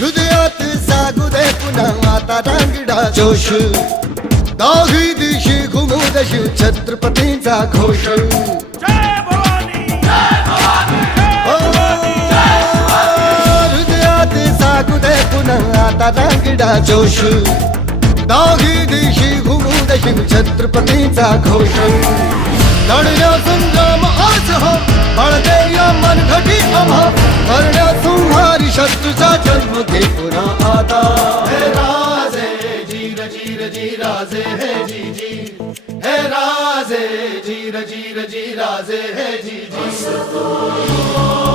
हृदयात जागू दे पुन्हा आता रांगडा जोश दाही दिशी घुमू दशी छत्रपतींचा घोष हृदयात जागू दे पुन्हा आता रांगडा जोश दाही दिशी घुमू दशी छत्रपतींचा घोष लढल्या संग्राम आज हो बळदे या मनघटी आम्हा करण्या संहारी शत्रूचा जन्म घे पुन्हा आता हे राजे जीर जीर जी राजे हे जी जी हे राजे जीर जीर जी राजे हे जी जी